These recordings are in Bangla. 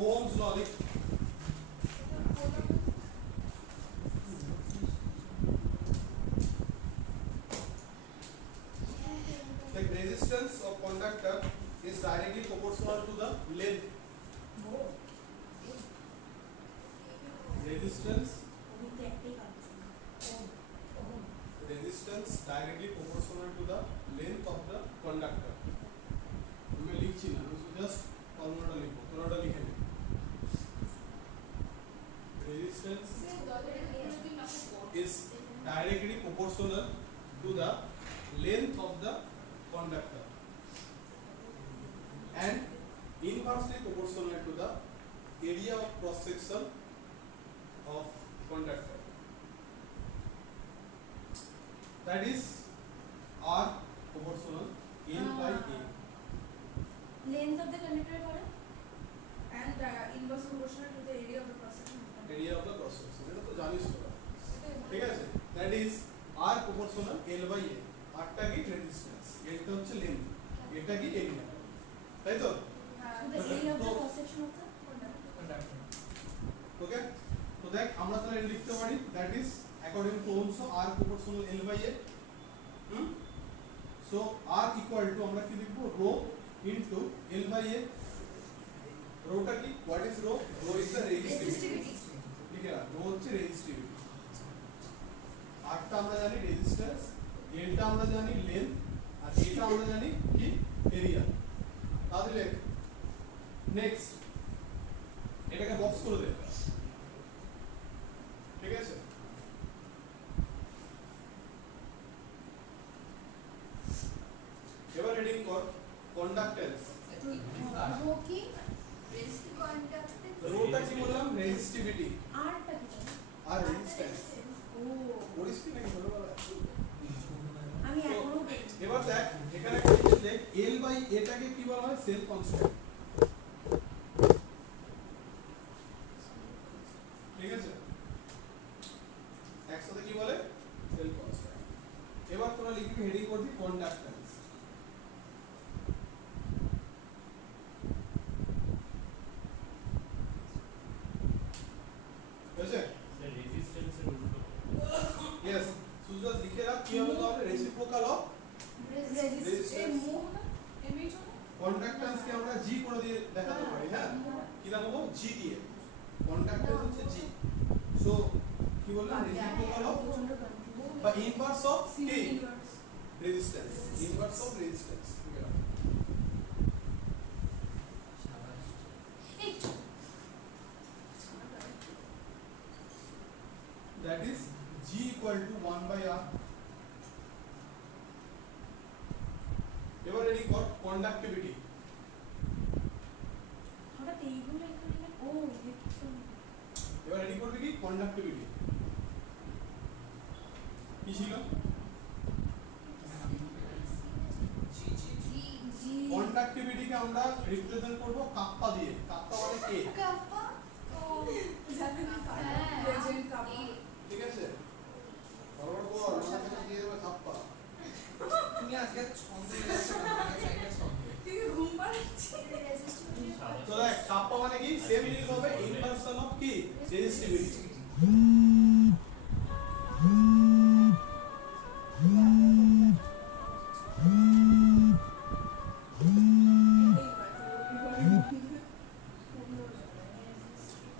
Ohm's law like resistance of conductor is directly proportional to the length. Resistance directly proportional to the length of the conductor. मैं लिखছি না, আমি just ফর্মুলাটা লিখবো, তোরা লিখে নে। Resistance is directly proportional to the length of the conductor and inversely proportional to the area of cross section of conductor. That is R proportional N by A. Length of the conductor and inverse proportional to the area of the cross section. Area of the cross section. এটা তো জানিস তোরা, ঠিক আছে? That is R proportional L by A. R টা কি রেজিস্ট্যান্স, L টা হচ্ছে লেন্থ, এটা কি এরিয়া, তাই তো? The area of the cross section of the conductor. Okay, তো দেখ আমরা তাহলে লিখতে পারি that is according to Ohm's law R proportional L by A. So R equal to আমরা কি লিখবো, rho into L by A. Rho টা কি, what is rho? Rho is the resistivity. লিখে রাখ, rho হচ্ছে resistivity. R টা আমরা জানি রেজিস্ট্যান্স, L টা আমরা জানি লেন্থ, আর A টা আমরা জানি কি এরিয়া। তাহলে নেক্সট এটাকে বক্স করে দে, ঠিক আছে? এবার হেডিং কর কন্ডাক্ট্যান্স। রো কি রোটা কি বললাম, রেজিস্টিভিটি, আর টা কি আর রেজিস্ট্যান্স। ও পড়িস কি নাকি ছোটবেলায়? আমি এখনো এবার দেখ এখানে একটা জিনিস দেখ, L বাই A টাকে কি বলা হয়, সেলফ কনস্ট্যান্ট, ঠিক আছে? একসাথে কি বলে, সেলফ কনস্ট্যান্ট। এবার তোরা লিখবি হেডিং করবি কন্ডাক্ট্যান্স। বুঝলে? রেজিস্ট্যান্সের উল্টো। यस, সুজা লিখে রাখ কি হবে তাহলে, রেসিপ্রোকাল অফ রেজিস্ট্যান্স কন্ডাক্ট্যান্স কে আমরা জি করে দিয়ে দেখাতে পারি, হ্যাঁ? কি দেখাবো, জি দিয়ে। কন্ডাক্ট্যান্স হচ্ছে জি। সো কি বললাম, রেসিপ্রোকাল অফ বা ইনভার্স অফ কি, resistance, inverse of resistance. That is G equal to 1 by R. এবার রেডি কর কন্ডাক্টিভিটি। হঠাৎ এইগুলো এখানে ও ইলেকট্রন এবার রেডি করবি কি কন্ডাক্টিভিটি কি ছিল, কন্ডাক্টিভিটিকে আমরা রিপ্রেজেন্ট করব কাপ্পা দিয়ে। কাপ্পা মানে কে, কাপ্পা ও জানেন হ্যাঁ প্রেজেন্ট কাপ্পা, ঠিক আছে? ফরওয়ার্ড বল ওটা থেকে দিয়ে দেবে কাপ্পা। তুমি আজকে ছন্দ লিখছো না, সাইডে ছন্দ তুই ঘুম পাচ্ছিস। তো দেখ কাপ্পা মানে কি, সেম জিনিস হবে, ইনভার্সন অফ কি, রেজিস্টিভিটি।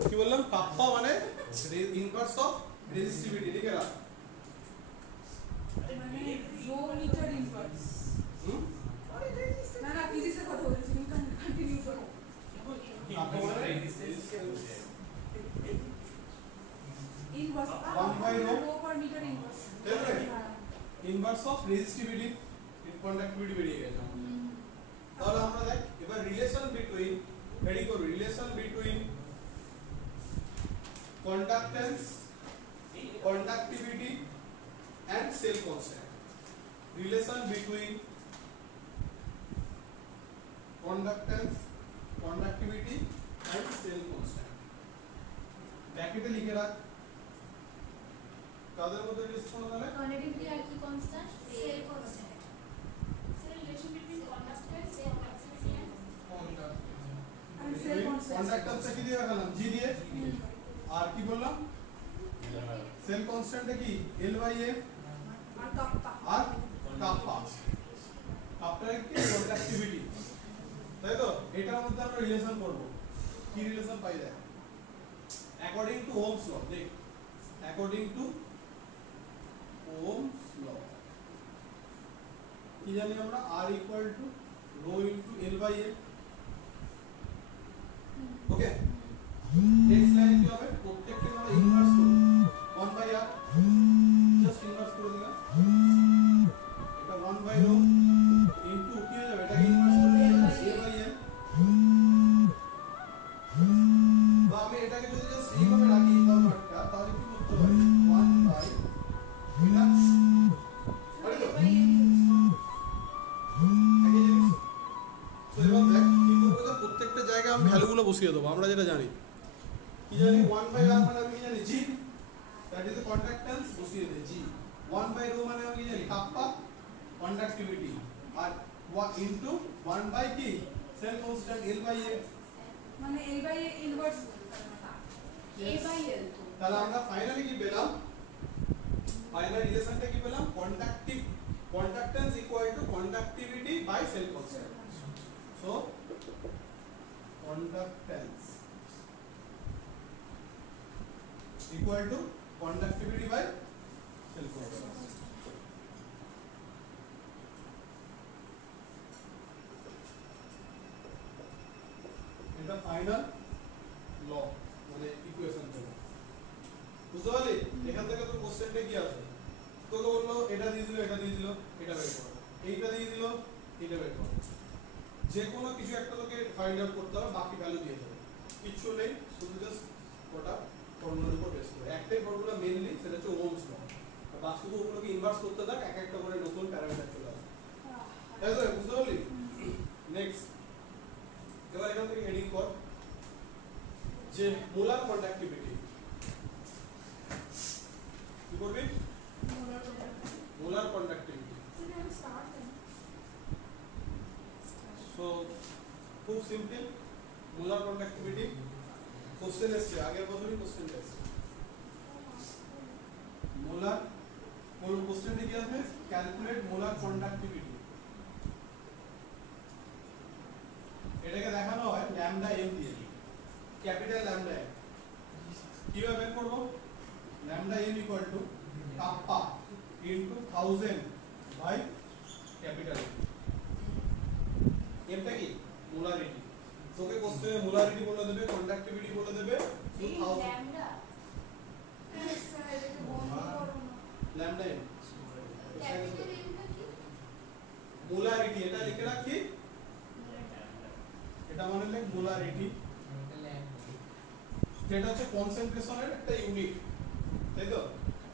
কি বললাম, কাপ্পা মানে ইনভার্স অফ রেজিস্টিভিটি, লিখে রাখ। মানে রো মিটার ইনভার্স না ফিজিক্সের কথা বলছি, তুমি কন্টিনিউ করো। কাপ্পা মানে inverse 1 by rho per metre inverse, inverse of resistivity, conductivity বেরিয়ে গেছে। তাহলে আমরা দেখ এবার রিলেশন বিটুইন, রেডি করব, relation between conductance, conductivity and cell constant. Relation between conductance, conductivity and cell constant. ব্র্যাকেটে লিখে রাখ কাদের মধ্যে রিলেশন হলো, কন্ডাক্টিভিটি আর কি constant, cell constant. Cell relation between conductance, conductivity and কন্ডাক্ট্যান্সটা কি দিয়ে দেখালাম জি দিয়ে আর কি বললাম সেল কনস্ট্যান্টটা কি L বাই A আর কাপ্পা আর কাপ্পা কাপ্পার কি কন্ডাক্টিভিটি তাই তো এটার মধ্যে আমরা রিলেশন করব কি রিলেশন পাই দেখ অ্যাকর্ডিং টু ওহমস ল দেখ অ্যাকর্ডিং টু ওহমস ল কি জানি আমরা R equal to rho into L by A okay next line কি হবে প্রত্যেকটা আমরা ইনভার্স করব 1 বাই R জাস্ট ইনভার্স করে দিলাম এটা 1 বাই রো ইনটু কি হয়ে যাবে এটাকে ইনভার্স করলে A বাই L বা আমি এটাকে যদি জাস্ট এইভাবে রাখি ফরম্যাটটা তাহলে কি করতে পারি 1 বাই এটা আরে তো একই জিনিস তো এবার দেখ কি করব যে প্রত্যেকটা জায়গায় আমি ভ্যালুগুলো বসিয়ে দেব আমরা যেটা জানি কি জানি 1 বাই R মানে আমি কি জানি G that is the conductance বসিয়ে দেই G 1 বাই রো মানে আমি কি জানি কাপ্পা কন্ডাক্টিভিটি আর 1 ইনটু 1 বাই কি cell constant L by A মানে L by A inverse A by L তো তাহলে আমরা ফাইনালি কি পেলাম ফাইনাল রিলেশনটা কি পেলাম conductance equal to conductivity by cell constant so conductance equal to conductivity by cell constant এটা ফাইনাল ল মানে ইকুয়েশন থেকে বুঝতে পারলি এখান থেকে তো কোশ্চেনটা কি আছে তোকে বললো এটা দিয়ে দিল এটা দিয়ে দিল এটা বের করো এইটা দিয়ে দিল এটা বের করো যে কোনো কিছু একটা তোকে ফাইন্ড আউট করতে হবে বাকি ভ্যালু দিয়ে দেবে কিছু নেই শুধু জাস্ট ওটা ফর্মুলার উপর বেস করে একটাই ফর্মুলা মেইনলি সেটা হচ্ছে ওহমস ল বাকি ওগুলোকে ইনভার্স করতে থাক এক একটা করে নতুন প্যারামিটার চলে আসবে তাই তো বুঝতে পারলি নেক্সট এবার এখান থেকে হেডিং কর যে মোলার কন্ডাক্টিভিটি কি করবি মোলার কন্ডাক্টিভিটি সো খুব সিম্পল মোলার কন্ডাক্টিভিটি কোশ্চেন এসছে আগের বছরই কোশ্চেন এসছে মোলার কোন কোশ্চেনটা কি আসবে ক্যালকুলেট মোলার কন্ডাক্টিভিটি এটাকে দেখানো হয় ল্যামডা m দিয়ে ক্যাপিটাল ল্যামডা m কিভাবে বের করব lambda m equal to kappa into 1000 by capital m টা কি মোলারিটি তোকে কোশ্চেনে মোলারিটি বলে দেবে কন্ডাক্টিভিটি বলে দেবে 2000 ল্যামডা এটাকে বন্ধ করো না ল্যামডা m ক্যাপিটাল M টা কি মোলারিটি এটা লিখে রাখি এটা মানে লেখ মোলারিটি যেটা হচ্ছে কনসেন্ট্রেশনের একটা ইউনিট তাই তো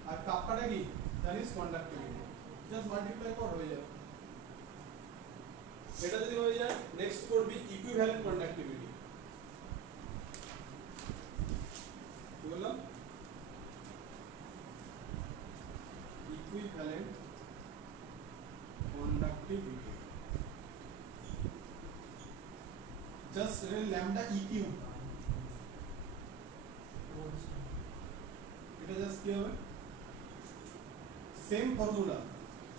আর কাপ্পাটা কি জানিস কন্ডাক্টিভিটি জাস্ট মাল্টিপ্লাই কর হয়ে যাবে এটা যদি হয়ে যায় নেক্সট করবি ইকুইভ্যালেন্ট কন্ডাক্টিভিটি কি বললাম equivalent conductivity just lambda EQ এটা জাস্ট কি হবে সেম ফর্মুলা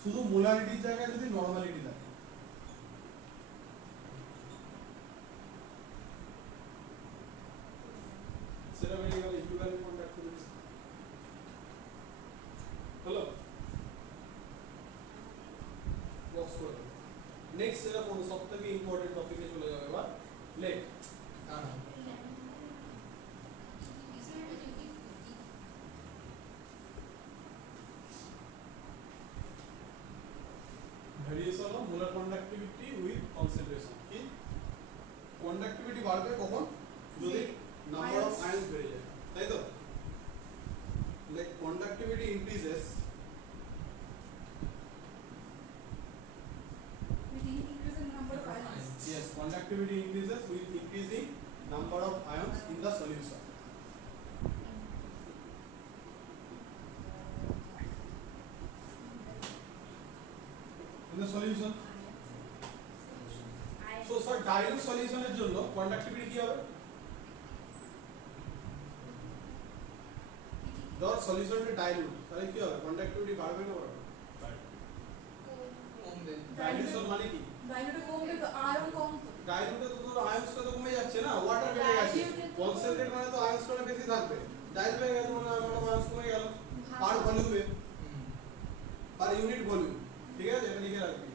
শুধু মোলারিটির জায়গায় যদি নরমালিটি থাকে সেটা বেরিয়ে গেল ইকুইভ্যালেন্ট কন্ডাক্টিভিটি হলো বক্স করে নেক্সট যেটা পড়বো সবথেকে ইম্পর্টেন্ট টপিকে চলে যাবে এবার লেখ variation of molar conductivity with concentration কি কন্ডাক্টিভিটি বাড়বে কখন যদি নাম্বার অফ আয়ন্স বেড়ে যায় তাই তো like conductivity increases with increasing number of ions yes conductivity increases with increasing number of ions in the solution in the solution so sir dilute solution এর জন্য conductivity কি হবে ডট সলিউশনটা ডাইলুট, তাহলে কি হবে? কন্ডাক্টিভিটি বাড়বে না বাড়বে? কমবে। ডাইলুশন মানে কি? ডাইলুটে কমবে তো আয়রন কম তো। ডাইলুটে তো তোর আয়নসটা তো কমে যাচ্ছে না, ওয়াটার বেড়ে গেছে। কনসেন্ট্রেট মানে তো আয়নসটা বেশি থাকবে। ডাইলুট হয়ে গেছে মানে আয়নস কমে গেল পার ভলিউমে, পার ইউনিট ভলিউম। ঠিক আছে, এটা লিখে রাখবি,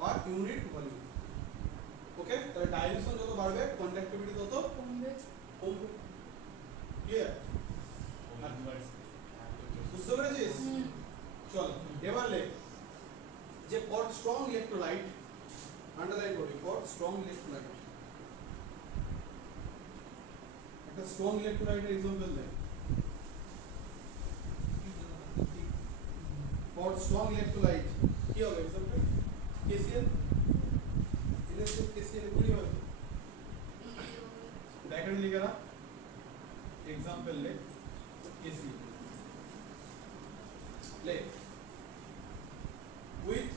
পার ইউনিট ভলিউম। ওকে, তাহলে ডাইলুশন যত বাড়বে কন্ডাক্টিভিটি তত কমবে। কমবে। ক্লিয়ার? বুঝতে পেরেছিস? চল এবার লেখ যে ফর স্ট্রং ইলেক্ট্রোলাইট, আন্ডারলাইন করবি, ফর স্ট্রং ইলেক্ট্রোলাইট। একটা স্ট্রং ইলেক্ট্রোলাইটের एग्जांपल দে। ফর স্ট্রং ইলেক্ট্রোলাইট কি হবে एग्जांपल? KCl, ইলেকট্রিক KCl গুলি হবে। ব্র্যাকেট লিখে রাখ, एग्जांपल ले KCl ले with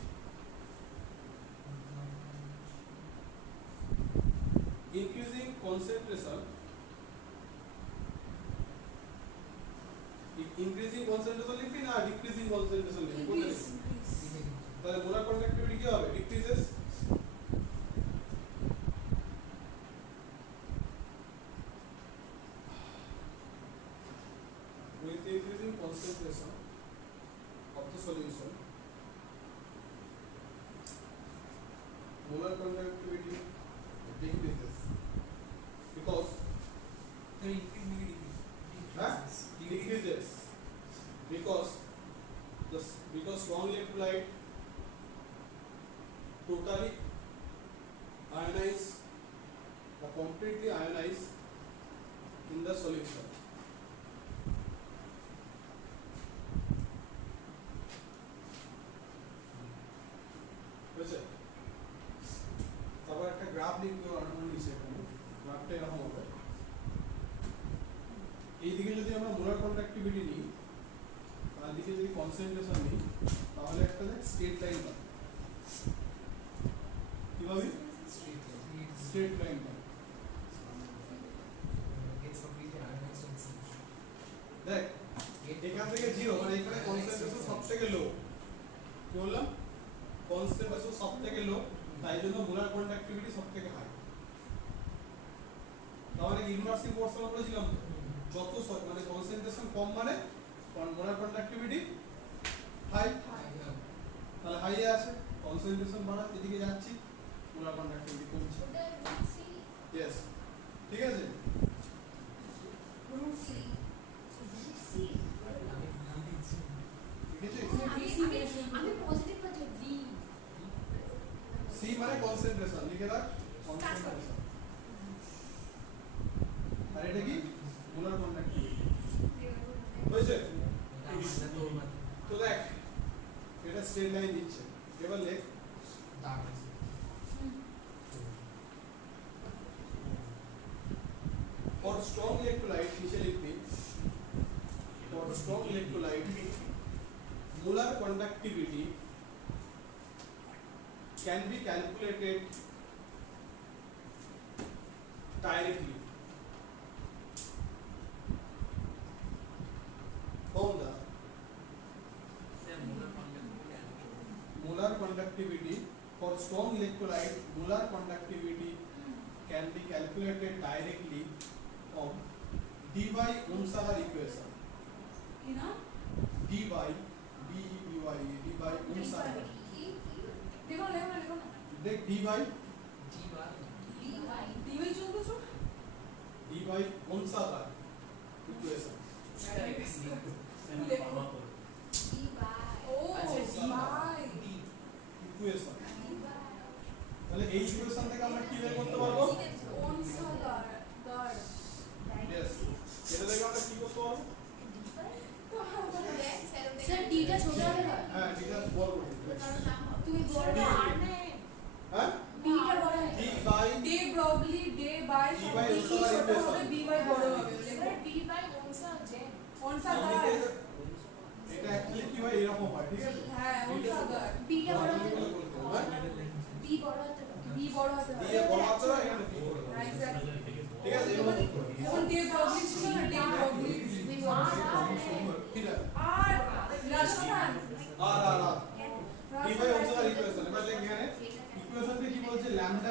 increasing concentration, increasing concentration লিখবি না decreasing concentration লিখবি? কোনটা Increase, লিখবি? increase. তাহলে মোলার কন্ডাক্টিভিটি কি হবে? decreases with increasing concentration of the solution, molar conductivity decreases because decreases because strong electrolyte totally ionize or completely ionize in the solution. বুঝছে? তারপর একটা গ্রাফ লিখবে অর্ডার নিচে, এখানে গ্রাফটা এরকম হবে। এইদিকে যদি আমরা মোলার কন্ডাক্টিভিটি নিই, তার দিকে যদি কনসেন্ট্রেশন নিই, তাহলে একটা স্ট্রেট লাইন পাবো। কি পাবি? স্ট্রেট লাইন পাবো। দেখ এখান থেকে জিরো, মানে এখানে কনসেন্ট্রেশন সবথেকে লো। কি বললাম? কনসেন্ট্রেশন সবথেকে লো, তাই জন্য মোলার কন্ডাক্টিভিটি সবথেকে হাই। তাহলে ইনভার্সলি প্রপোর্শনাল করেছিলাম, যত মানে কনসেন্ট্রেশন কম মানে মোলার কন্ডাক্টিভিটি হাই। তাহলে হাই এ আছে, কনসেন্ট্রেশন বাড়া, এদিকে যাচ্ছি, মোলার কন্ডাক্টিভিটি কমছে। यस, ঠিক আছে? Root C. আমি পজিটিভ পাচ্ছি V সি মানে কনসেন্ট্রেশন, লিখে রাখ কনসেন্ট্রেশন। আর এটা কি? Molar conductivity. বুঝছে? তো দেখ এটা স্ট্রেট লাইন দিচ্ছে, এবার লেখ for strong electrolyte, নিচে লিখবি for strong electrolyte molar conductivity can be calculated directly from the molar conductivity for strong electrolyte, molar conductivity can be calculated directly from d by Ohm's equation. You know? d by Ohm's law. देखो देखो ना। देख d by DY चुन दो सो। d by Ohm's law equation. ओ DY। ইকুয়েশন, তাহলে এই ইকুয়েশন থেকে আমরা কি বের করতে পারবো? Ohm's law God। यस, এটা থেকে আমরা কি করতে পারবো? স্যার ডিটা ছোট হবে না হ্যাঁ, এটা বড় করে দিতে। তুমি বড় আর না হ্যাঁ, ডিটা বড় d হবে by Day probably day by D by D की Ohm's law छोटा equation. होगा B by बड़ा होगा। Sir D by Ohm's law J कौन सा আমি God? এটা- এটা অ্যাকচুয়ালি কি হয় এরকম হয়, ঠিক আছে? है कौन सा God? বিটা বড় আমি হতে এগুলো বলতে হবে, হ্যাঁ? বি বড় হতে হবে B बड़ा होता দিয়ে है। বড় হাতে হয়, এখানে কি করতে হবে? Exactly। ঠিক আছে, এরকম করতে হবে। कौन day probably ছিল না day probably। তুমি Ohm's law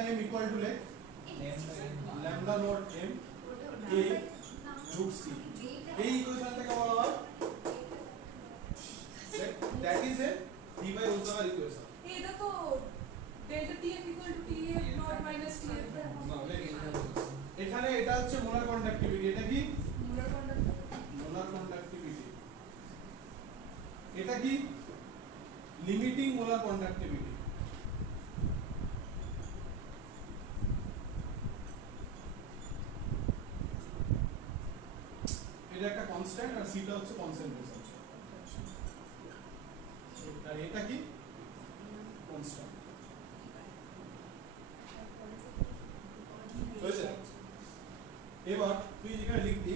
m equal to like lambda naught m a root c এই ইকুয়েশনটাকে বলা হয় that is a d by Onsager equation এটা তো delta tf equal to tf not minus tf এখানে এটা হচ্ছে মোলার কন্ডাক্টিভিটি এটা কি molar conductivity মোলার কন্ডাক্টিভিটি এটা কি লিমিটিং মোলার কন্ডাক্টিভিটি এটা একটা কনস্ট্যান্ট আর সিটা হচ্ছে কনসেন্ট্রেশন আর এটা কি কনস্ট্যান্ট হয়েছে এবার তুই যেখানে লিখবি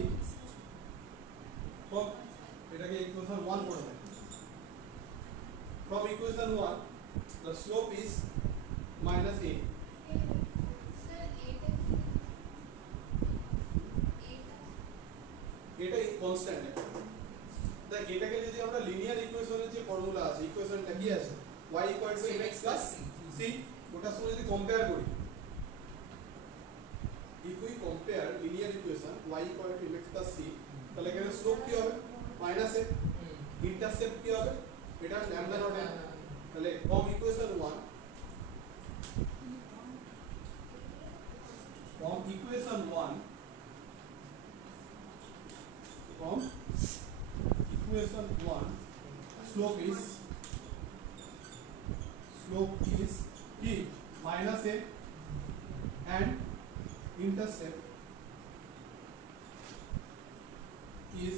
from এটাকে ইকুয়েশন 1 করে দে from equation 1 the slope is minus a এটা কনস্ট্যান্ট দেখ এটাকে যদি আমরা লিনিয়ার ইকুয়েশনের যে ফর্মুলা আছে ইকুয়েশনটা কি আছে y mx c ওটার সঙ্গে যদি কম্পেয়ার করি if we compare linear equation y mx c তাহলে এখানে স্লোপ কি হবে মাইনাস a ইন্টারসেপ্ট কি হবে এটা lambda not m তাহলে from equation 1 from equation 1 slope is e minus a and intercept is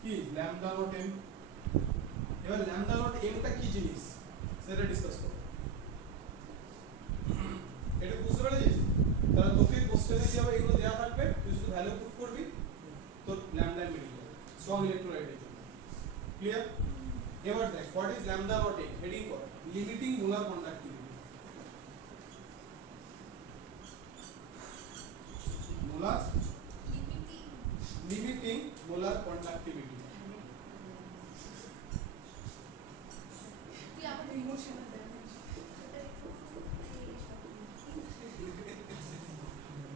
কি lambda not m এবার lambda not m টা কি জিনিস সেটা ডিসকাস করব এটা বুঝতে পেরেছিস তাহলে তোকে কোশ্চেনে যে এগুলো দেয়া থাকবে তুই শুধু ভ্যালু পুট করবি তো lambda মিলে যাবে স্ট্রং ইলেক্ট্রোলাইটের জন্য ক্লিয়ার এবার দেখ what is lambda not m heading কর limiting molar conductivity molar limiting molar conductivity কি আমার ইমোশনাল ড্যামেজ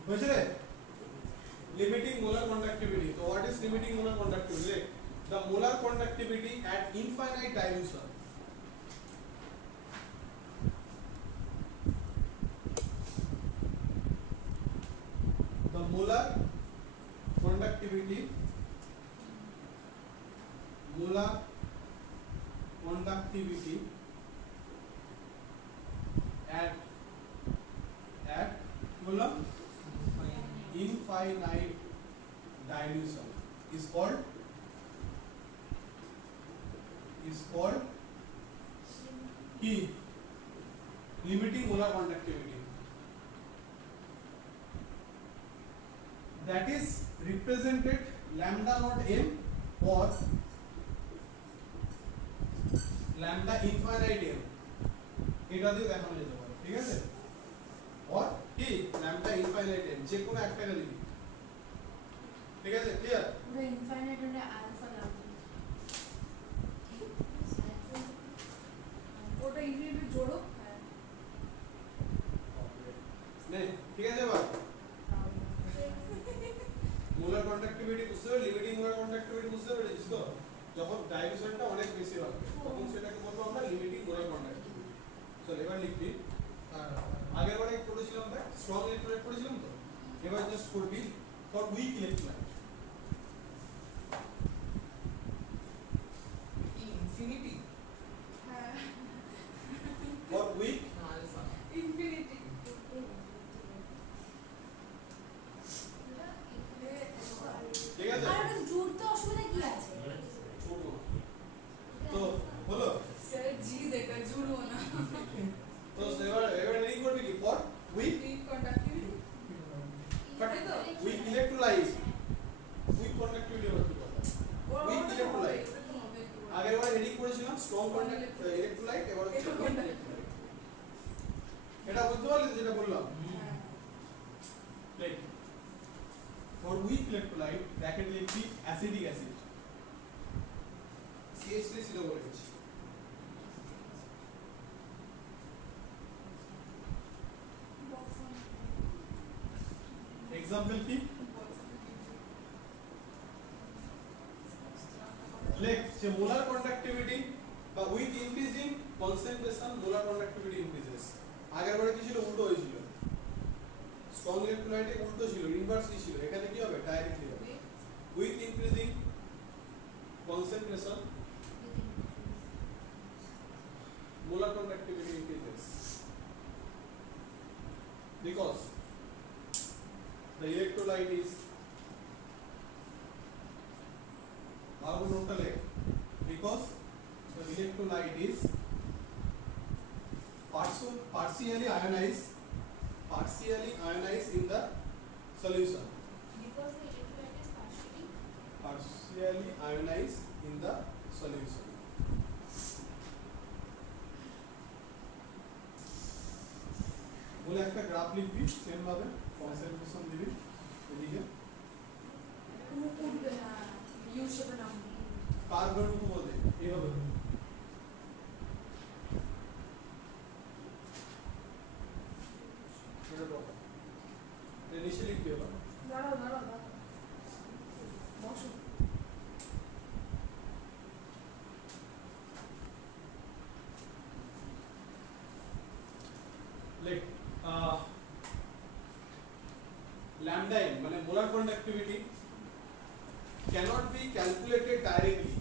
বুঝলে রে limiting molar conductivity so what is limiting molar conductivity the molar conductivity at infinite dilution the molar conductivity at molar infinite dilution is called key limiting molar conductivity that is represented lambda not m or lambda infinite m এটা দিয়ে দেখানো যেতে পারে ঠিক আছে or কি lambda infinite m যে কোনো একটাকে লিখি ঠিক আছে ক্লিয়ার পুরো ইনফাইনাইট মানে আলফা লাগবে ওটা ইনফিনিটি জোড়ো নে ঠিক আছে এবার মোলার কন্ডাক্টিভিটি বুঝতে হবে লিমিটিং মোলার কন্ডাক্টিভিটি বুঝতে পেরেছিস তো যখন ডাইলুশনটা অনেক বেশি হবে তখন সেটাকে বলবো আমরা লিমিটিং মোলার কন্ডাক্টিভিটি চল এবার লিখবি আগের বারে পড়েছিলাম দেখ স্ট্রং ইলেক্ট্রোলাইট পড়েছিলাম তো এবার জাস্ট করবি ফর উইক ইলেক্ট্রোলাইট ইনফিনিটি হ্যাঁ ফর উইক আলফা ইনফিনিটি ঠিক আছে আর ওটা জুড়তে অসুবিধা কি আছে? ছোট তো হলো স্যার জি দেখা জুড়ো না তো এবার রিডিং করবি কি for weak weak conductivity but weak electrolyte weak conductivity হলো কি কথা উইক ইলেক্ট্রোলাইট আগের বার হেডিং করেছিলাম স্ট্রং ইলেক্ট্রোলাইট এবার হচ্ছে weak electrolyte। এটা বুঝতে পারলি যেটা বললাম like for weak electrolyte bracket লিখবি অ্যাসিডিক অ্যাসিড CH3 সিলো বলে দিচ্ছি বক্স एग्जांपल की लेख যে মোলার কন্ডাক্টিভিটি বা with increasing concentration molar conductivity increases আগের বারে কি ছিল উল্টো হয়েছিল স্ট্রং ইলেক্ট্রোলাইটে উল্টো ছিল ইনভার্সলি ছিল এখানে কি হবে ডাইরেক্টলি হবে with increasing concentration molar conductivity increases because the electrolyte is because the electrolyte is partially ionized in the solution Because the electrolyte is partially ionized in the solution বলে একটা গ্রাফ লিখবি সেম ভাবে কনসেন্ট্রেশন দিবি এদিকে উঠবে না ইউ শেপে নাম কার্বন মুখ বলে এইভাবে এটা কথা এটা নিচে লিখবি এবার দাঁড়াও বসো লেখ lambda n মানে molar conductivity cannot be calculated directly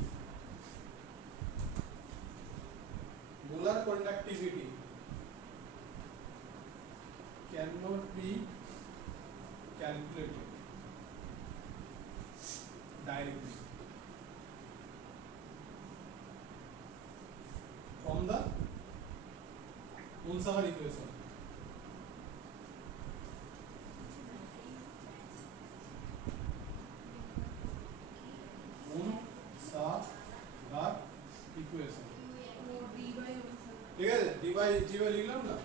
molar conductivity cannot be calculated directly from the Onsager equation Onsager equation ঠিক আছে ডি বাই জি বাই লিখলাম না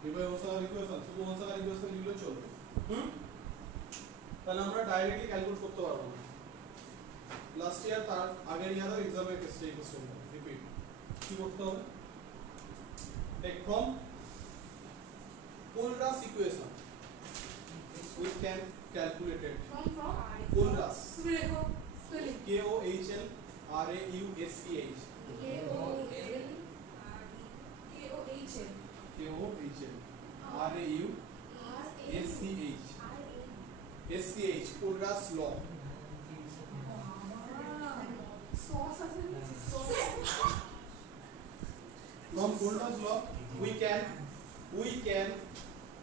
ডি বাই Onsager equation শুধু Onsager equation লিখলে চলবে তাহলে আমরা ডাইরেক্টলি ক্যালকুলেট করতে পারবো না লাস্ট ইয়ার তার আগের ইয়ারও এক্সামে টেস্টে এই কোশ্চেনটা রিপিট কি করতে হবে take from Kohlraasch equation we can calculate it from Kohlraasch তুমি লেখো spelling K O H L R A U S E H K O H L K O H L R A U S E H S E H Kohlraasch law sauce আছে sauce from Kohlraasch law we can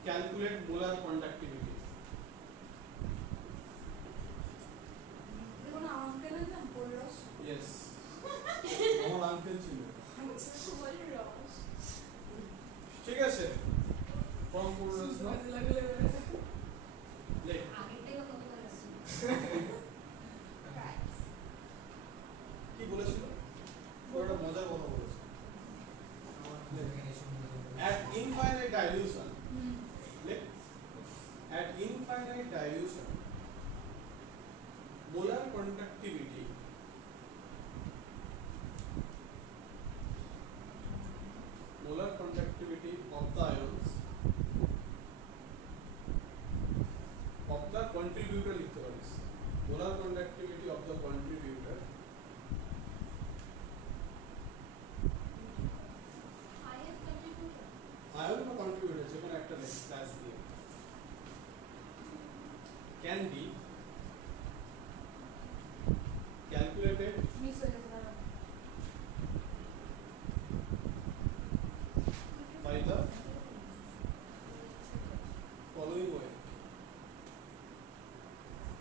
calculate molar conductivity দেখো না আঙ্কেলের নাম পড়লস yes আমার আঙ্কেল ছিল ঠিক আছে from Kohlraasch law লাগলে লেখ আগের থেকে কত করে আছে কি বলেছিল ওটা মজার কথা বলেছে at infinite dilution at infinite dilution molar conductivity of the ions of the contributor লিখতে পারিস molar conductivity of the contributor higher contributor ion বা contributor যে কোনো একটা লেখ স্ল্যাশ দিয়ে can be calculated মিস হয়ে গেছে দাঁড়াও by the following way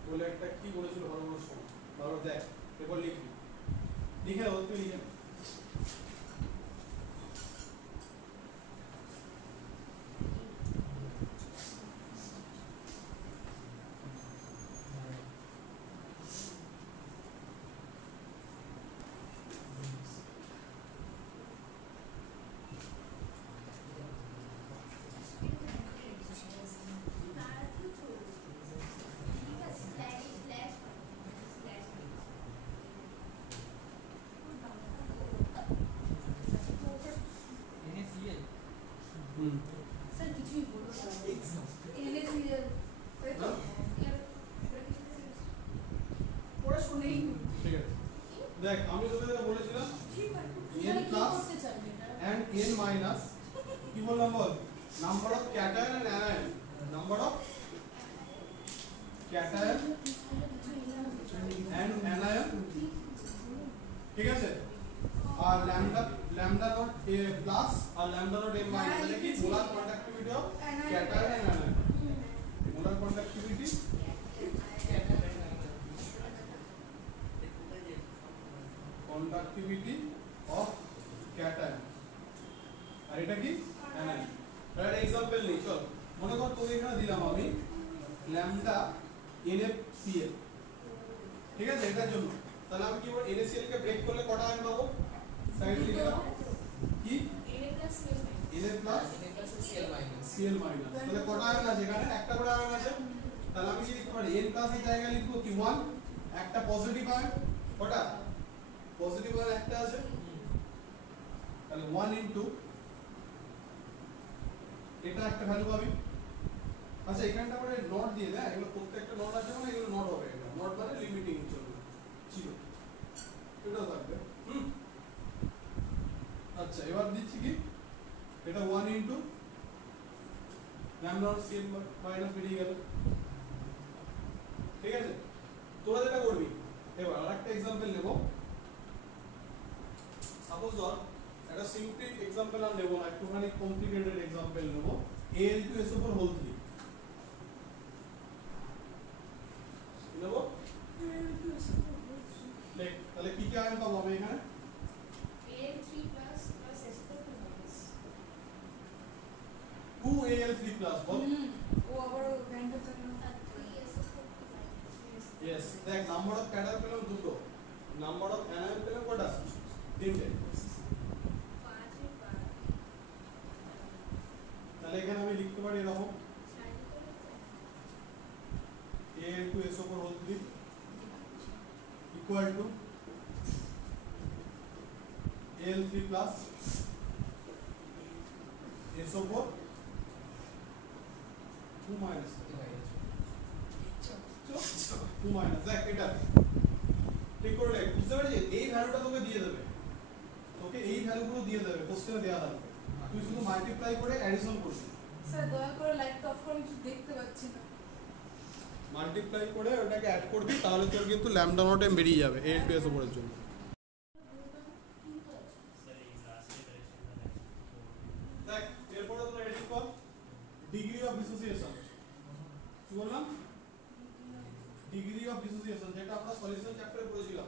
বলে একটা কি বলেছিল ভালো করে শোন ভালো দেখ এরপর লিখবি লিখে দাও তুই লিখে নে। slash ক্যাটায়ন এন্ড অ্যানায়ন, ঠিক আছে? আর ল্যামডা নট এ প্লাস আর ল্যামডা নট এ মাইনাস মানে কি molar conductivity of cation and anion, molar conductivity of cation আর এটা কি অ্যানায়ন। একটা एग्जांपल নেই, চল মনে কর তোকে এখানে দিলাম আমি ল্যামডা NaCl, ঠিক আছে? এটার জন্য তাহলে আমি কি বলবো NaCl কে ব্রেক করলে কটা আয়ন পাবো? সাইডে লিখে দাও কি Na plus Cl Na plus Cl minus Cl minus, তাহলে কটা আয়ন আছে এখানে? একটা করে আয়ন আছে, তাহলে আমি কি লিখতে পারি N প্লাস এর জায়গায় লিখবো কি 1, একটা পজিটিভ আয়ন, কটা পজিটিভ আয়ন একটা আছে, তাহলে 1 ইনটু এটা একটা ভ্যালু পাবি। আচ্ছা এখানটা আমরা নট দিয়ে দেয়, এগুলো প্রত্যেকটা নট আছে মানে এগুলো নট হবে, এটা নট মানে লিমিটিং চলবে 0, এটাও থাকবে। আচ্ছা এবার দিচ্ছি কি এটা 1 into lambda not Cl minus বেরিয়ে গেল, ঠিক আছে? তোরা যেটা করবি এবার আরেকটা एग्जांपल নেব। সাপোজ ধর একটা সিম্পল एग्जांपल আর নেব না, একটুখানি কমপ্লিকেটেড एग्जांपल নেব। Al2SO4 হোল 3 নেব, লেখ তাহলে কি কি আয়ন পাবো আমি এখানে? Al3 plus S4 minus 2Al3 plus বল। ও আবার ব্যান্ড হচ্ছে না। 3SO4 minus यस দেখ নাম্বার অফ ক্যাটায়ন পেলাম দুটো, নাম্বার অফ অ্যানায়ন পেলাম কটা? তিনটে। 5 তাহলে এখানে আমি লিখতে পারি এরকম Al2SO4 whole 3 equal to Al3 plus SO4 2 minus 2 minus দেখ এটা ঠিক করে লেখ, বুঝতে পারছিস? এই ভ্যালুটা তোকে দিয়ে দেবে, তোকে এই ভ্যালুগুলো দিয়ে দেবে, কোশ্চেনে দেওয়া থাকবে, তুই শুধু মাল্টিপ্লাই করে অ্যাডিশন করবি। স্যার দয়া করে লাইটটা অফ করুন, কিছু দেখতে পাচ্ছি না। মাল্টিপ্লাই করে ওটাকে অ্যাড করবি, তাহলে তোর কিন্তু ল্যামডা নট এম বেরিয়ে যাবে Al2SO4 এর জন্য। স্যার এই লাস্টে কারেকশনটা দেখ এরপরে তোরা এডিট কর ডিগ্রি অফ ডিসোসিয়েশন, কি বললাম? ডিগ্রি অফ ডিসোসিয়েশন যেটা আমরা সলিউশন চ্যাপ্টারে পড়েছিলাম,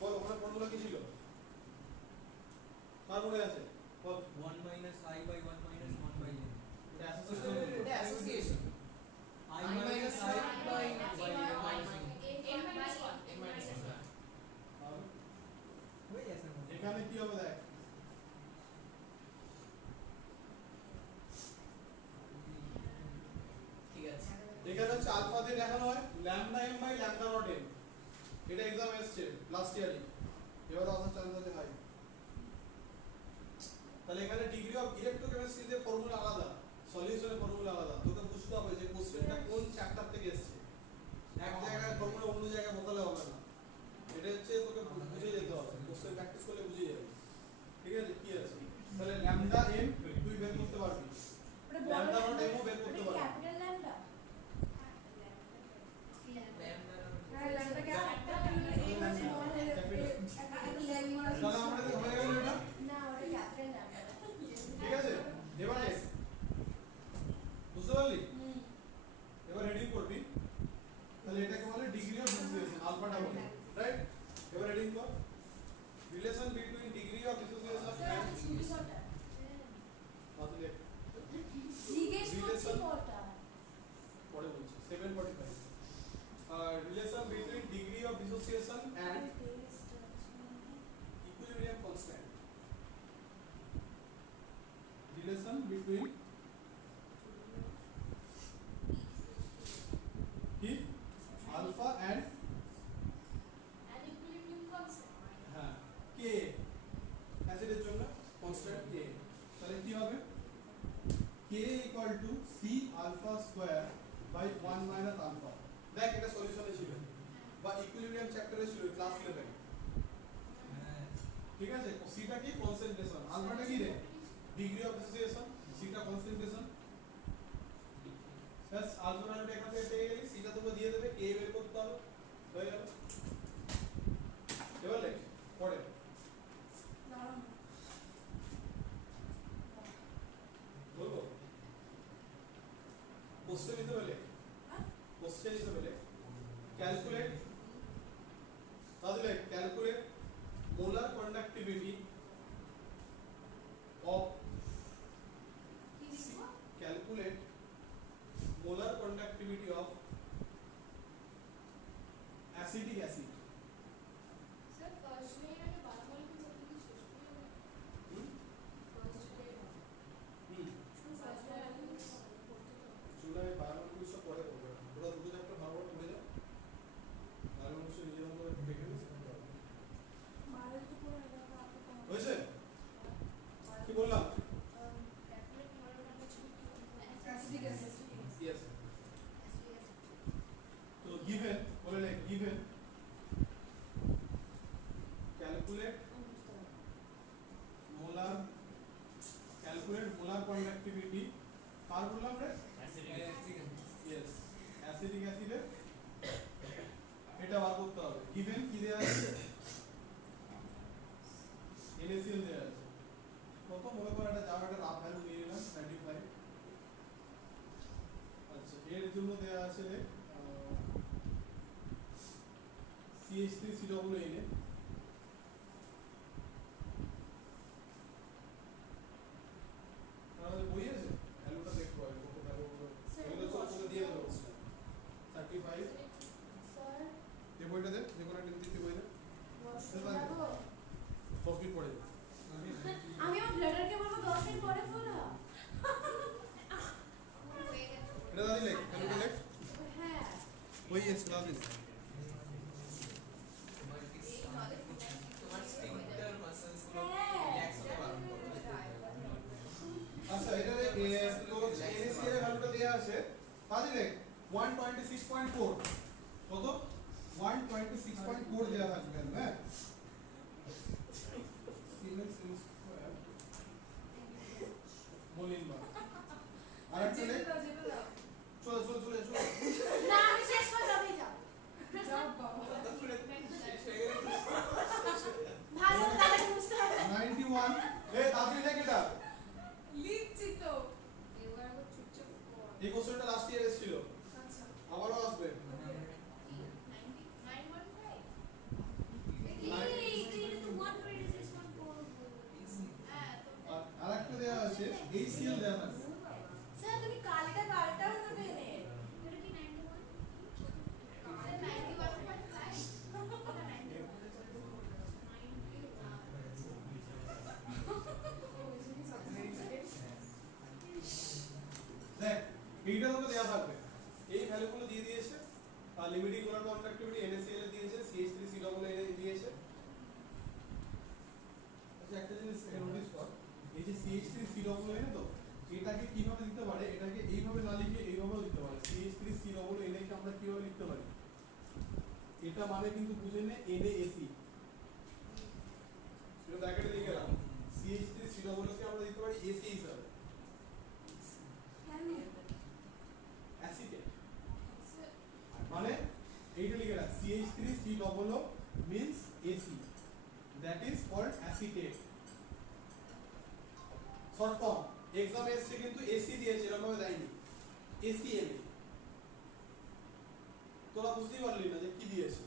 বল ওখানে ফর্মুলা কি ছিল? কার মনে আছে বল? 1 minus I by 1 minus 1 by n. এটা এটা association. I minus I by n minus 1. N minus 1 n minus 1. হয়ে গেছে না? এখানে কি হবে দেখ, ঠিক আছে। এখানে হচ্ছে আলফা দিয়ে দেখানো হয় lambda M by lambda not M, এটা एग्जाम এসেছে লাস্ট ইয়ারে, এবারে আসার চান্স আছে হাই। তাহলে এখানে ডিগ্রি অফ ইলেকট্রোকেমিস্ট্রিতে ফর্মুলা আলাদা, সলিউশনের ফর্মুলা আলাদা, তোকে বুঝতে হবে যে কোশ্চেনটা কোন চ্যাপ্টার থেকে এসেছে, এক জায়গায় ফর্মুলা অন্য জায়গায় বসালে হবে না, এটা হচ্ছে তোকে বুঝে যেতে হবে, কোশ্চেন প্র্যাকটিস করলে বুঝে যাবে, ঠিক আছে? কি আছে তাহলে ল্যামডা এম তুই বের করতে পারবি, ল্যামডা নট এমও বের করতে পারবি। ক্যাপিটাল ল্যাম্ডা হ্যাঁ ল্যাম্ডা ক্যাপিটাল এ বা স্মল হলে একটা ল্যাম্ডা তাহলে আমাদের হয়ে গেল এটা, না ওটা ক্যাপিটাল ল্যাম্ডা ঠিক আছে? এবার নেক্সট বুঝতে পারলি? এবার হেডিং করবি, তাহলে এটাকে বলে ডিগ্রি অফ ডিসোসিয়েশন, আলফাটা বলে, রাইট? এবার হেডিং কর relation between degree of dissociation and তাহলে জিজ্ঞেস করছি কটা পরে বলছি 7:45 relation between degree of dissociation and equilibrium constant, relation between কি alpha and equilibrium constant হ্যাঁ k অ্যাসিডের জন্য কনস্ট্যান্ট k, তাহলে কি হবে k equal to c alpha square by 1 minus alpha। দেখ এটা সলিউশনে ছিল বা ইকুইলিব্রিয়াম চ্যাপ্টারে ছিল ক্লাস 11, ঠিক আছে? সিটা কি কনসেন্ট্রেশন, আলফাটা কি রে ডিগ্রি অফ ডিসোসিয়েশন, সিটা কনসেন্ট্রেশন, প্লাস আলফা ভ্যালুটা এখান থেকে পেয়ে গেলি, সিটা অ্যাসিডটা তোমরা দিয়ে দেবে, কে বের করতে হবে, হয়ে গেল। এবার লেখ পরে দাঁড়ান বলবো কোশ্চেন হিসেবে লেখ, হ্যাঁ কোশ্চেন হিসেবে লেখ ক্যালকুলেট, তাহলে ক্যালকুলেট মোলার কন্ডাক্টিভিটি অফ, কি লিখবো calculate molar conductivity of acetic acid. Sir, first layer and biomolecule something is special. Hmm? First layer. Hmm. First layer. চুলায় বায়োমলিকুলস সব পরে করবে, ওরা দুটো চ্যাপ্টার ভালোভাবে পড়ে যাও, বায়োমলিকুলস নিজের মতো দেখে নিস। মারের তো পুরো এটা আপনি কম হয়েছে? কি বললাম? Calculate molar conductivity of acidic acid Yes. acetic acid. তো given বলে লেখ given calculate molar conductivity কার বললাম রে? Yes, অ্যাসিডিক অ্যাসিডের এটা বার করতে হবে। given কি দেয়া আছে? NaCl দেয়া আছে। কত মনে করো একটা যাও একটা রাফ ভ্যালু নিয়ে নিলাম 35। আচ্ছা এর জন্য দেয়া আছে রে CH3COONA, আমাদের বই আছে ভ্যালুটা দেখতে হবে কত ভ্যালু এগুলো সব তোকে দিয়ে দেবো 35। Sir, যে বইটা দে, যে কোনো একটা দিতে বই দে, যাবো 10 মিনিট পরে যাবে। আমি আমার ব্লাডারকে বলবো 10 দিন পরে ফোলা full weight and এটা দাদি লেখ, ভ্যালুটা লেখ, হ্যাঁ বই আছে দাদি। তোমার স্পিংটার মাসলস গুলো হ্যাঁ রিল্যাক্স হতে পারবে। আচ্ছা এটা তো NaCl এর ভ্যালুটা দেয়া আছে, দাদি লেখ 126.4, কত 126.4 দেয়া থাকবে, হ্যাঁ সিমেন্স স্কয়ার মোলিন বার। আর একটা লেখ, চলে চলে চলে চলে না আমি শেষ করে যাবই যাও যাও বাবা ভালো তাহলে বুঝতে হবে 91 এ তাড়াতাড়ি লেখ এটা। লিখছি তো এবার আবার চুপচাপ পড়। এই কোশ্চেনটা লাস্ট ইয়ার এসেছিল, আচ্ছা আবারও আসবে। 99.5 এই তুই তো 126.4 হ্যাঁ তো আর একটা দেয়া আছে HCl দেয়া থাকবে। স্যার তুমি কালটা কালটাও নেবে নে এটা কি 91 স্যার 91.5 দেখ এইটা তোকে দেয়া থাকবে, এই ভ্যালুগুলো দিয়ে দিয়েছে, আর লিমিটিং মোলার কন্ডাক্টিভিটি NaCl এর দিয়েছে, CH3COONA এর দিয়েছে। আচ্ছা একটা জিনিস নোটিস কর, এই যে CH3COONA তো এটাকে কিভাবে দিতে পারে, এটাকে এইভাবে না লিখে এইভাবেও দিতে পারে। CH3COONA কে আমরা কিভাবে লিখতে পারি, এটা মানে কিন্তু বুঝে নে NaAC, এটা ব্র্যাকেটে লিখে রাখো। CH3COONA কে আমরা দিতে পারি AC হিসাবে, কেন অ্যাসিটেট, মানে এইটা লিখে রাখ CH3COO means AC, that is called acetate, short form। এক্সামে এসছে কিন্তু AC দিয়েছে, এরকম ভাবে দেয়নি ACNA, তোরা বুঝতেই পারলি না যে কি দিয়েছে।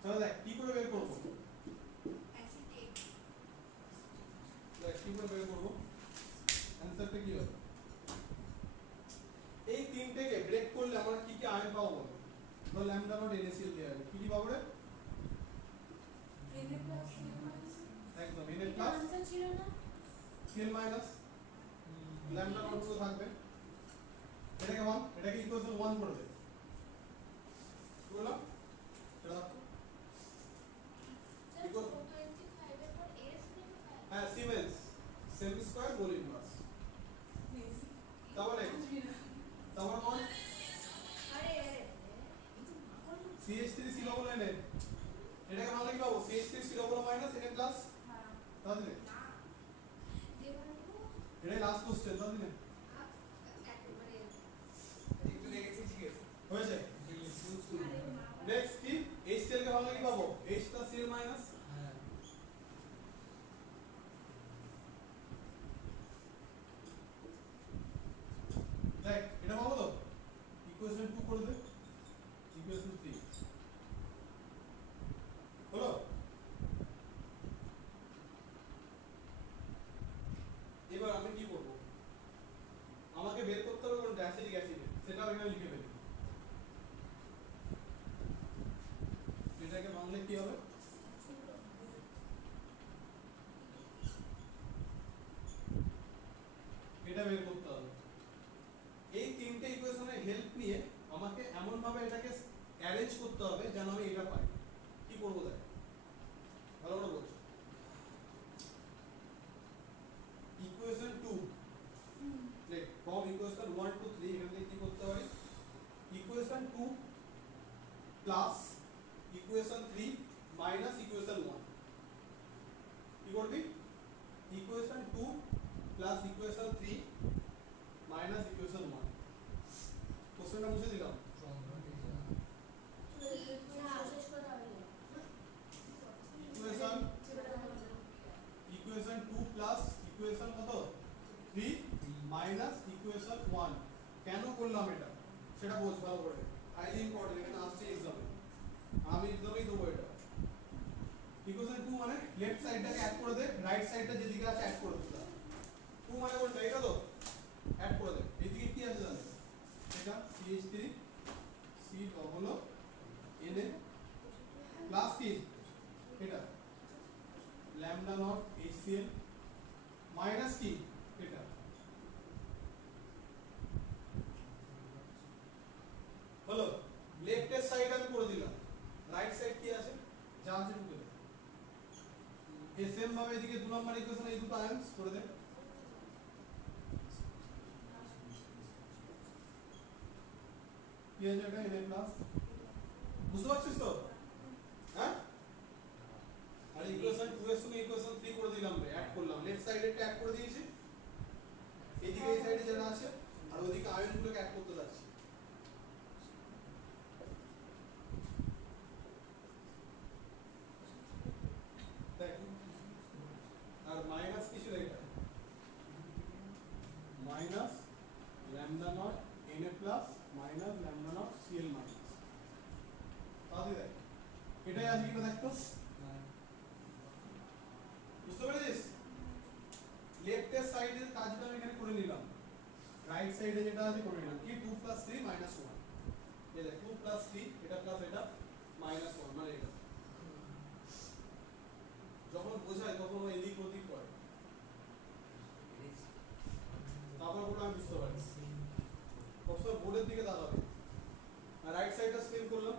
তাহলে দেখ কি করে বের করবো, অ্যাসিটেট দেখ কি করে বের করবো, অ্যানসারটা কি হবে? এই তিনটেকে ব্রেক করলে আমরা কি কি আয়ন পাবো বলো? ধর ল্যামডা নট NaCl দেয়া আছে, কি কি পাবো রে? এনে প্লাস মাইনাস একদম Na এটা প্লাস আনসার ছিল না Cl মাইনাস ল্যামডা নট পুরো থাকবে, এটাকে 1, এটাকে ইকুয়েশন 1 করে দে, কি বললাম এটা রাখো। স্যার 425 এর পর এস নেবে হ্যাঁ siemens same square mole inverse, তাহলে তারপর কোন আরে CH3COO এনে এটাকে আমরা কি পাবো CH3COO মাইনাস Na প্লাস, হ্যাঁ তাহলে দেবারও এটাই লাস্ট কোশ্চেন, তাহলে একেবারে বের করতে হবে কোনটা অ্যাসিটিক অ্যাসিড সেটাও এখানে লিখে ফেলি এটাকে বাংলায় কি হবে এটা বের করতে হবে এই তিনটে ইকুয়েশনের হেল্প নিয়ে আমাকে এমন ভাবে এটাকে অ্যারেঞ্জ করতে হবে যেন আমি এটা পাই কি করব দেখ ভালো করে বলছো ইকুয়েশন 2 দেখ ফ্রম ইকুয়েশন 1 টু 3 এখান থেকে কি করতে পারি equation 2 plus equation 3 minus equation 1 কি করবি equation 2 plus equation 3 minus equation 1 কোশ্চেনটা মুছে দিলাম ইকুয়েশন 2 প্লাস ইকুয়েশন কত 3 মাইনাস ইকুয়েশন 1 কেন করলাম এটা সেটা বোঝ ভালো করে হাইলি ইম্পর্টেন্ট এখানে আসছে एग्जाम আমি এক্সামেই দেবো এটা ইকুয়েশন 2 মানে লেফট সাইডটাকে অ্যাড করে দে রাইট সাইডটা যেদিকে আছে অ্যাড করে দে 2 মানে কোনটা এটা তো অ্যাড করে দে এদিকে কি আছে জানো এটা CH3 C double O Na plus কি এটা lambda নট HCl মাইনাস কি এটা হলো লেফট এর সাইড আমি করে দিলাম রাইট সাইড কি আছে যা আছে ঢুকে দে এই সেম ভাবে এদিকে 2 নম্বর ইকুয়েশন এই দুটো আয়ন্স করে দে কি আছে এটা Na প্লাস বুঝতে পারছিস তো হ্যাঁ আর ইকুয়েশন 2 এর সঙ্গে ইকুয়েশন 3 করে দিলাম রে অ্যাড করলাম লেফট সাইডেরটা অ্যাড করে দিয়েছি এদিকে এই সাইডে যেটা আছে আর ওদিকে আয়নগুলোকে অ্যাড করতে যাচ্ছি দেখ আর মাইনাস কিছু এটা minus lambda not Na plus minus lambda not Cl minus তাহলে দেখ এটাই আছে কিনা দেখ তো বুঝতে পেরেছিস লেফট এর সাইডের কাজটা আমি এখানে করে নিলাম রাইট সাইডে যেটা আছে করে নিলাম কি 2 + 3 - 1 এই দেখ 2 + 3 এটা প্লাস এটা -1 মানে এটা যখন বোঝায় তখন ওই এদিক ওদিক করে তারপর ওগুলো আমি বুঝতে পারি সবসময় বোর্ডের দিকে তাকাবে আর রাইট সাইডটা স্ক্রিন করলাম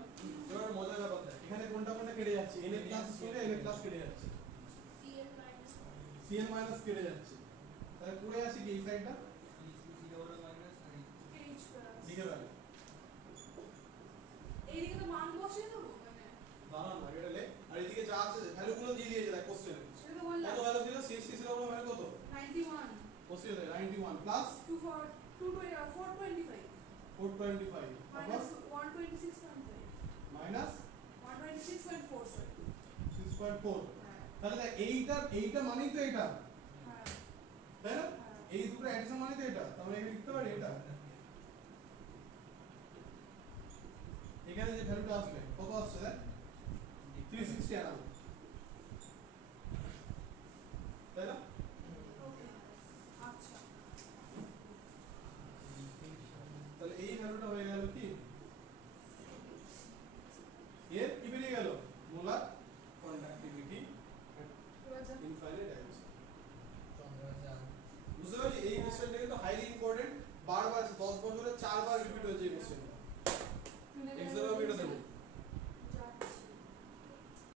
এবার মজার ব্যাপার দেখ এখানে কোনটা কোনটা কেটে যাচ্ছে Na প্লাস সঙ্গে Na প্লাস কেটে যাচ্ছে Cl মাইনাস কেটে যাচ্ছে তাহলে পড়ে আছে কি এই সাইডটা লিখে রাখ এইদিকে তো মান বসিয়ে দেবো মানে দাঁড়া না এটা লে আর এদিকে যা আছে ভ্যালুগুলো দিয়ে দিয়েছে দেখ কোশ্চেনে সেটা তো বললাম কত ভ্যালু ছিল CC এর ভ্যালু কত 91 কোশ্চেনে 91 প্লাস 425 425 minus 126.5 মাইনাস 126.4 সরি 6.4 তাহলে দেখ এইটা মানেই তো এটা হ্যাঁ তাই না এই দুটো অ্যাডিশন মানে তো এটা তাহলে এখানে লিখতে পারি এটা এখানে যে ভ্যালুটা আসবে কত আসছে দেখ 360 আনা তাই না ওকে আচ্ছা তাহলে এই ভ্যালুটা হয়ে গেল কি এর কি বেরিয়ে গেল মোলার কন্ডাক্টিভিটি এবার যা ইনফাইনাইট ডাইমেনশন বুঝতে পারলি এই কোশ্চেনটা কিন্তু হাইলি ইম্পর্টেন্ট বারবার 10 বছরে 4 বার রিপিট হয়েছে এই কোশ্চেনটা